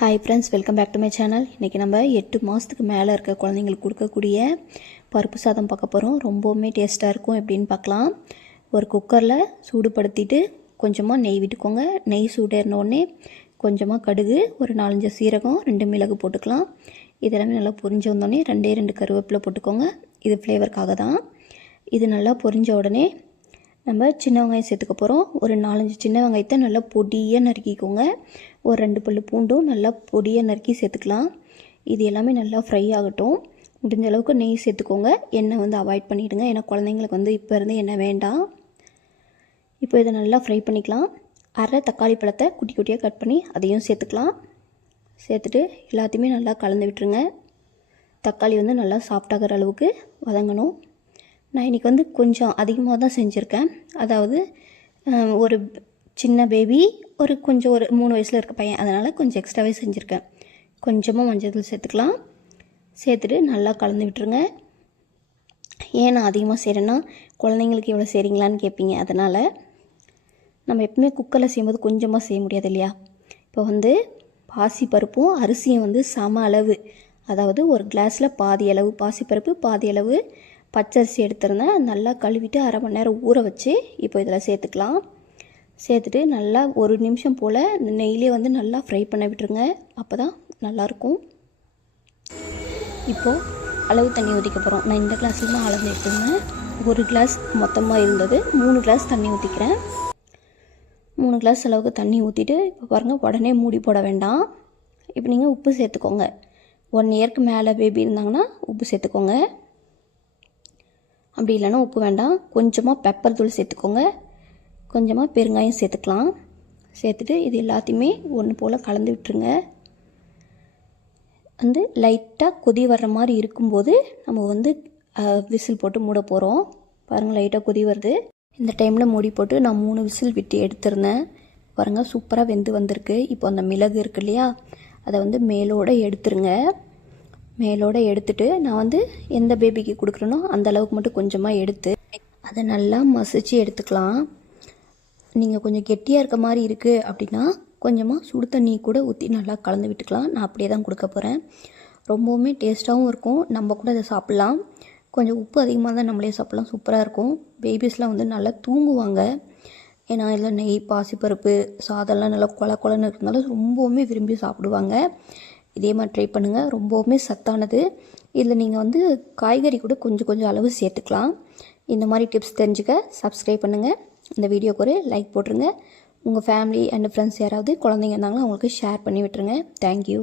Hi friends welcome back to my channel இன்றைக்கி நம்ம எட்டு மாதத்துக்கு மேலே இருக்க குழந்தைங்களுக்கு கொடுக்கக்கூடிய பருப்பு சாதம் பார்க்க போகிறோம் ரொம்பவுமே டேஸ்ட்டாக இருக்கும் எப்படின்னு பார்க்கலாம். ஒரு குக்கரில் சூடுபடுத்திட்டு கொஞ்சமாக நெய் விட்டுக்கோங்க. நெய் சூடேறினோடனே கொஞ்சமாக கடுகு ஒரு நாலஞ்சு சீரகம் ரெண்டு மிளகு போட்டுக்கலாம். இதெல்லாமே நல்லா பொரிஞ்சு வந்தோடனே ரெண்டே ரெண்டு கருவேப்பிலை போட்டுக்கோங்க. இது ஃப்ளேவருக்காக தான் இது நல்லா பொரிஞ்ச உடனே நம்ம சின்ன வெங்காயம் சேர்த்துக்க போகிறோம் ஒரு நாலஞ்சு சின்ன வெங்காயத்தை நல்லா பொடியாக நறுக்கிக்கோங்க. ஒரு ரெண்டு பல்லு பூண்டும் நல்லா பொடியாக நறுக்கி சேர்த்துக்கலாம். இது எல்லாமே நல்லா ஃப்ரை ஆகட்டும். முடிஞ்ச அளவுக்கு நெய் சேர்த்துக்கோங்க. எண்ணெய் வந்து அவாய்ட் பண்ணிவிடுங்க ஏன்னா குழந்தைங்களுக்கு வந்து இப்போ இருந்து எண்ணெய் வேண்டாம். இப்போ இதை நல்லா ஃப்ரை பண்ணிக்கலாம். அரை தக்காளி பழத்தை குட்டி குட்டியாக கட் பண்ணி அதையும் சேர்த்துக்கலாம். சேர்த்துட்டு எல்லாத்தையுமே நல்லா கலந்து விட்டுருங்க. தக்காளி வந்து நல்லா சாஃப்டாகிற அளவுக்கு வதங்கணும். நான் இன்றைக்கி வந்து கொஞ்சம் அதிகமாக தான் செஞ்சுருக்கேன். அதாவது ஒரு சின்ன பேபி ஒரு கொஞ்சம் ஒரு மூணு வயசில் இருக்க பையன். அதனால் கொஞ்சம் எக்ஸ்ட்ராவே செஞ்சுருக்கேன். கொஞ்சமாக மஞ்சள் தூள் சேர்த்துக்கலாம். சேர்த்துட்டு நல்லா கலந்து விட்டுருங்க. ஏன் நான் அதிகமாக செய்கிறேன்னா குழந்தைங்களுக்கு எவ்வளோ செய்கிறீங்களான்னு கேட்பீங்க அதனால் நம்ம எப்பவுமே குக்கரில் செய்யும்போது கொஞ்சமாக செய்ய முடியாது இல்லையா? இப்போ வந்து பாசி பருப்பும் அரிசியும் வந்து சம அளவு. அதாவது ஒரு கிளாஸில் பாதி அளவு பாசிப்பருப்பு பாதி அளவு பச்சரிசி எடுத்துருந்தேன். நல்லா கழுவிட்டு அரை மணி நேரம் ஊற வச்சு இப்போ இதில் சேர்த்துக்கலாம். சேர்த்துட்டு நல்லா ஒரு நிமிஷம் போல் இந்த நெய்யிலே வந்து நல்லா ஃப்ரை பண்ண விட்டுருங்க. அப்போ தான் நல்லாயிருக்கும். இப்போது அளவு தண்ணி ஊற்றிக்க போகிறோம் நான் இந்த கிளாஸில் தான் அளந்து எடுத்துருந்தேன். ஒரு கிளாஸ் மொத்தமாக இருந்தது. மூணு கிளாஸ் தண்ணி ஊற்றிக்கிறேன் மூணு கிளாஸ் அளவுக்கு தண்ணி ஊற்றிட்டு இப்போ பாருங்கள் உடனே மூடி போட வேண்டாம். இப்போ நீங்கள் உப்பு சேர்த்துக்கோங்க. ஒன் இயர்க்கு மேலே பேபி இருந்தாங்கன்னா உப்பு சேர்த்துக்கோங்க. அப்படி இல்லைன்னா உப்பு வேண்டாம். கொஞ்சமாக பெப்பர் தூள் சேர்த்துக்கோங்க. கொஞ்சமாக பெருங்காயம் சேர்த்துக்கலாம். சேர்த்துட்டு இது எல்லாத்தையுமே ஒன்று போல் கலந்து விட்டுருங்க. வந்து லைட்டாக கொதி வர்ற மாதிரி இருக்கும்போது நம்ம வந்து விசில் போட்டு மூட போகிறோம் பாருங்கள் லைட்டாக கொதி வருது. இந்த டைமில் மூடி போட்டு நான் மூணு விசில் விட்டு எடுத்திருந்தேன். பாருங்கள் சூப்பராக வெந்து வந்திருக்கு. இப்போ அந்த மிளகு இருக்கு இல்லையா அதை வந்து மேலோட எடுத்துருங்க. மேலோட எடுத்துட்டு நான் வந்து எந்த பேபிக்கு கொடுக்குறேனோ அந்த அளவுக்கு மட்டும் கொஞ்சமாக எடுத்து அதை நல்லா மசிச்சு எடுத்துக்கலாம். நீங்கள் கொஞ்சம் கெட்டியாக இருக்க மாதிரி இருக்குது அப்படின்னா கொஞ்சமாக சுடு தண்ணி கூட ஊற்றி நல்லா கலந்து விட்டுக்கலாம். நான் அப்படியே தான் கொடுக்க போகிறேன் ரொம்பவுமே டேஸ்ட்டாகவும் இருக்கும். நம்ம கூட அதை சாப்பிட்லாம். கொஞ்சம் உப்பு அதிகமாக தான் நம்மளே சாப்பிட்லாம். சூப்பராக இருக்கும். பேபிஸ்லாம் வந்து நல்லா தூங்குவாங்க. ஏன்னா இதில் நெய் பாசிப்பருப்பு சாதம்லாம் நல்லா கொல கொலன்னு இருக்கிறதுனால ரொம்பவுமே விரும்பி சாப்பிடுவாங்க. இதே மாதிரி ட்ரை பண்ணுங்கள் ரொம்பவுமே சத்தானது. இதில் நீங்கள் வந்து காய்கறி கூட கொஞ்சம் கொஞ்சம் அளவு சேர்த்துக்கலாம். இந்த மாதிரி டிப்ஸ் தெரிஞ்சுக்க சப்ஸ்கிரைப் பண்ணுங்கள் இந்த வீடியோக்கு ஒரு லைக் போட்டுருங்க. உங்கள் ஃபேமிலி அண்ட் ஃப்ரெண்ட்ஸ் யாராவது குழந்தைங்க இருந்தாங்கன்னா அவங்களுக்கு ஷேர் பண்ணி விட்டுருங்க. தேங்க்யூ